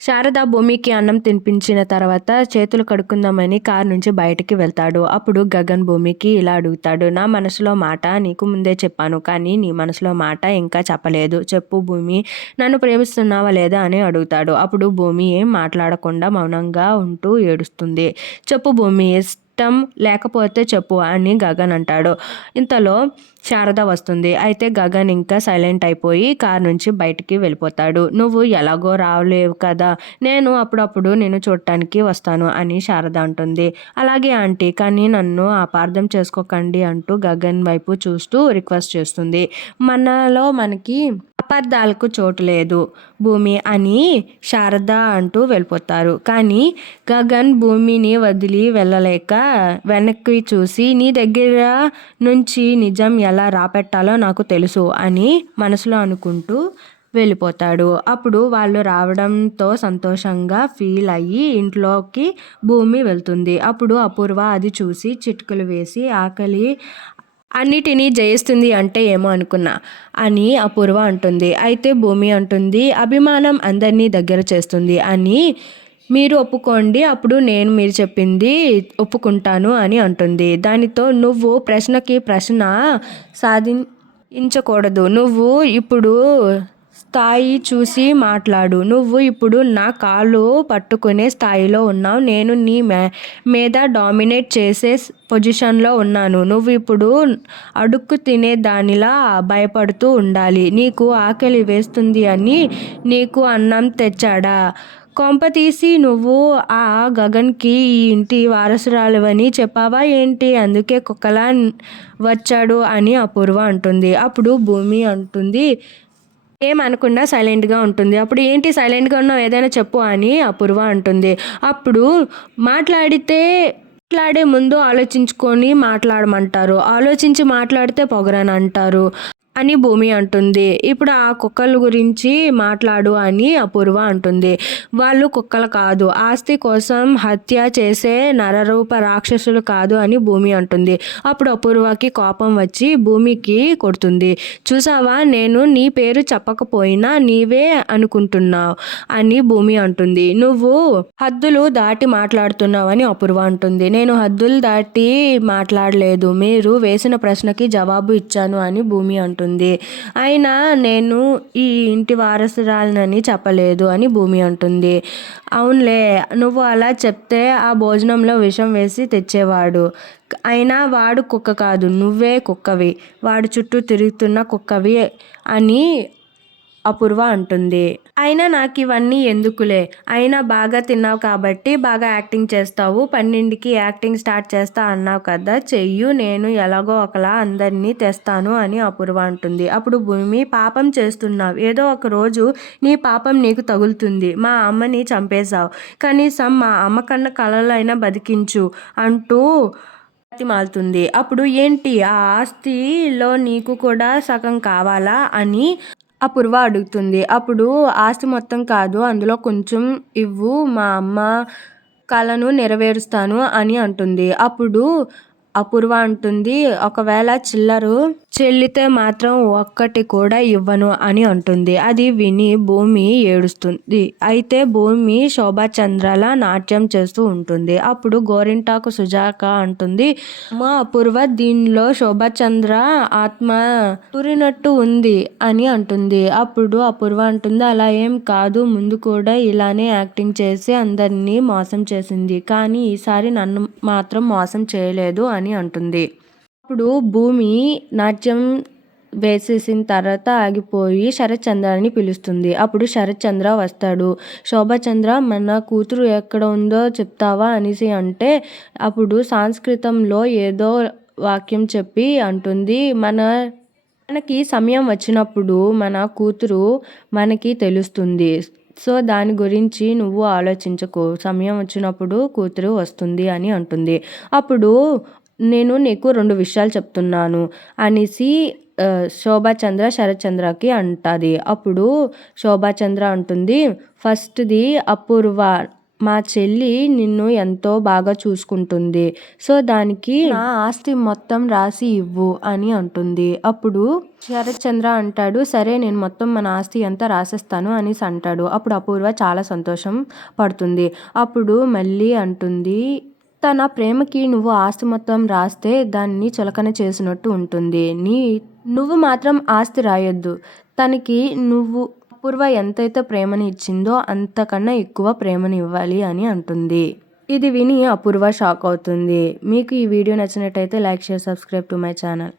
శారద భూమికి అన్నం తినిపించిన తర్వాత చేతులు కడుక్కుందామని కారు నుంచి బయటికి వెళ్తాడు. అప్పుడు గగన్ భూమికి ఇలా అడుగుతాడు. నా మనసులో మాట నీకు ముందే చెప్పాను, కానీ నీ మనసులో మాట ఇంకా చెప్పలేదు. చెప్పు భూమి, నన్ను ప్రేమిస్తున్నావా లేదా అని అడుగుతాడు. అప్పుడు భూమి ఏం మాట్లాడకుండా మౌనంగా ఉంటూ ఏడుస్తుంది. చెప్పు భూమి, ఇష్టం లేకపోతే చెప్పు అని గగన్ అంటాడు. ఇంతలో శారద వస్తుంది. అయితే గగన్ ఇంకా సైలెంట్ అయిపోయి కార్ నుంచి బయటికి వెళ్ళిపోతాడు. నువ్వు ఎలాగో రాలేవు కదా, నేను అప్పుడప్పుడు నేను చూడటానికి వస్తాను అని శారద అంటుంది. అలాగే ఆంటీ, కానీ నన్ను అపార్థం చేసుకోకండి అంటూ గగన్ వైపు చూస్తూ రిక్వెస్ట్ చేస్తుంది. మనకి అపార్థాలకు చోటు లేదు భూమి అని శారద అంటూ వెళ్ళిపోతారు. కానీ గగన్ భూమిని వదిలి వెళ్ళలేక వెనక్కి చూసి నీ దగ్గర నుంచి నిజం ఎలా రాపెట్టాలో నాకు తెలుసు అని మనసులో అనుకుంటూ వెళ్ళిపోతాడు. అప్పుడు వాళ్ళు రావడంతో సంతోషంగా ఫీల్ అయ్యి ఇంట్లోకి భూమి వెళ్తుంది. అప్పుడు అపూర్వ అది చూసి చిటికలు వేసి ఆకలి అన్నిటినీ జయిస్తుంది అంటే ఏమో అనుకున్నా అని అపూర్వ అంటుంది. అయితే భూమి అంటుంది, అభిమానం అందరినీ దగ్గర చేస్తుంది అని మీరు ఒప్పుకోండి, అప్పుడు నేను మీరు చెప్పింది ఒప్పుకుంటాను అని అంటుంది. దానితో నువ్వు ప్రశ్నకి ప్రశ్న సాధించకూడదు, నువ్వు ఇప్పుడు స్థాయి చూసి మాట్లాడు. నువ్వు ఇప్పుడు నా కాళ్ళు పట్టుకునే స్థాయిలో ఉన్నావు. నేను నీ మీద డామినేట్ చేసే పొజిషన్లో ఉన్నాను. నువ్వు ఇప్పుడు అడుక్కు తినే దానిలా భయపడుతూ ఉండాలి. నీకు ఆకలి వేస్తుంది అని నీకు అన్నం తెచ్చాడా? కొంపతీసి నువ్వు ఆ గగన్కి ఈ ఇంటి వారసురాలివని చెప్పావా ఏంటి? అందుకే కుక్కలా వచ్చాడు అని అపూర్వ అంటుంది. అప్పుడు భూమి అంటుంది, ఏమనకుండా సైలెంట్గా ఉంటుంది. అప్పుడు ఏంటి సైలెంట్గా ఉన్నావు, ఏదైనా చెప్పు అని అపూర్వ అంటుంది. అప్పుడు మాట్లాడే ముందు ఆలోచించుకొని మాట్లాడమంటారు, ఆలోచించి మాట్లాడితే పొగరని అంటారు అని భూమి అంటుంది. ఇప్పుడు ఆ కుక్కల గురించి మాట్లాడు అని అపూర్వ అంటుంది. వాళ్ళు కుక్కలు కాదు, ఆస్తి కోసం హత్య చేసే నరరూప రాక్షసులు కాదు అని భూమి అంటుంది. అప్పుడు అపూర్వకి కోపం వచ్చి భూమికి కొడుతుంది. చూసావా, నేను నీ పేరు చెప్పకపోయినా నీవే అనుకుంటున్నావు అని భూమి అంటుంది. నువ్వు హద్దులు దాటి మాట్లాడుతున్నావు అని అపూర్వ అంటుంది. నేను హద్దులు దాటి మాట్లాడలేదు, మీరు వేసిన ప్రశ్నకి జవాబు ఇచ్చాను అని భూమి అంటుంది. అయినా నేను ఈ ఇంటి వారసురాలనని చెప్పలేదు అని భూమి అంటుంది. అవునులే, నువ్వు అలా చెప్తే ఆ భోజనంలో విషం వేసి తెచ్చేవాడు. అయినా వాడు కుక్క కాదు, నువ్వే కుక్కవి, వాడు చుట్టూ తిరుగుతున్న కుక్కవి అని అపూర్వ అంటుంది. అయినా నాకు ఇవన్నీ ఎందుకులే, అయినా బాగా తిన్నావు కాబట్టి బాగా యాక్టింగ్ చేస్తావు. 12కి యాక్టింగ్ స్టార్ట్ చేస్తా అన్నావు కదా, చెయ్యు, నేను ఎలాగో ఒకలా అందరినీ తెస్తాను అని అపూర్వ అంటుంది. అప్పుడు భూమి, పాపం చేస్తున్నావు, ఏదో ఒక రోజు నీ పాపం నీకు తగులుతుంది. మా అమ్మని చంపేశావు, కనీసం మా అమ్మ కన్నా కలలైనా బతికించు అంటూ మాలుతుంది. అప్పుడు ఏంటి, ఆ ఆస్తిలో నీకు కూడా సగం కావాలా అని అపూర్వ అడుగుతుంది. అప్పుడు ఆస్తి మొత్తం కాదు, అందులో కొంచెం ఇవ్వు, మా అమ్మ కలను నెరవేరుస్తాను అని అంటుంది. అప్పుడు అపూర్వ అంటుంది, ఒకవేళ చిల్లరు చెల్లితే మాత్రం ఒక్కటి కూడా ఇవ్వను అని అంటుంది. అది విని భూమి ఏడుస్తుంది. అయితే భూమి శోభాచంద్రల నాట్యం చేస్తూ ఉంటుంది. అప్పుడు గోరింటాకు సుజాక అంటుంది, అమ్మా అపూర్వ, దీనిలో శోభాచంద్ర ఆత్మ తూరినట్టు ఉంది అని అంటుంది. అప్పుడు అపూర్వ అంటుంది, అలా ఏం కాదు, ముందు కూడా ఇలానే యాక్టింగ్ చేసి అందరినీ మోసం చేసింది, కానీ ఈసారి నన్ను మాత్రం మోసం చేయలేదు అని అంటుంది. అప్పుడు భూమి నాట్యం వేసేసిన తర్వాత ఆగిపోయి శరత్చంద్రని పిలుస్తుంది. అప్పుడు శరత్చంద్ర వస్తాడు. శోభాచంద్ర, మన కూతురు ఎక్కడ ఉందో చెప్తావా అనేసి అంటే, అప్పుడు సంస్కృతంలో ఏదో వాక్యం చెప్పి అంటుంది, మనకి సమయం వచ్చినప్పుడు మన కూతురు మనకి తెలుస్తుంది. సో దాని గురించి నువ్వు ఆలోచించకు, సమయం వచ్చినప్పుడు కూతురు వస్తుంది అని అంటుంది. అప్పుడు నేను నీకు 2 విషయాలు చెప్తున్నాను అనేసి శోభాచంద్ర శరత్చంద్రకి అంటుంది. అప్పుడు శోభాచంద్ర అంటుంది, ఫస్ట్ది అపూర్వ మా చెల్లి నిన్ను ఎంతో బాగా చూసుకుంటుంది. సో దానికి నా ఆస్తి మొత్తం రాసి ఇవ్వు అని అంటుంది. అప్పుడు శరత్ చంద్ర అంటాడు, సరే నేను మొత్తం మన ఆస్తి ఎంత రాసేస్తాను అనేసి అంటాడు. అప్పుడు అపూర్వ చాలా సంతోషం పడుతుంది. అప్పుడు మళ్ళీ అంటుంది, తన ప్రేమకి నువ్వు ఆస్తి మొత్తం రాస్తే దాన్ని చులకన చేసినట్టు ఉంటుంది. నువ్వు మాత్రం ఆస్తి రాయొద్దు. తనకి నువ్వు అపూర్వ ఎంతైతే ప్రేమని ఇచ్చిందో అంతకన్నా ఎక్కువ ప్రేమని ఇవ్వాలి అని అంటుంది. ఇది విని అపూర్వ షాక్ అవుతుంది. మీకు ఈ వీడియో నచ్చినట్టయితే like, share, subscribe to my channel.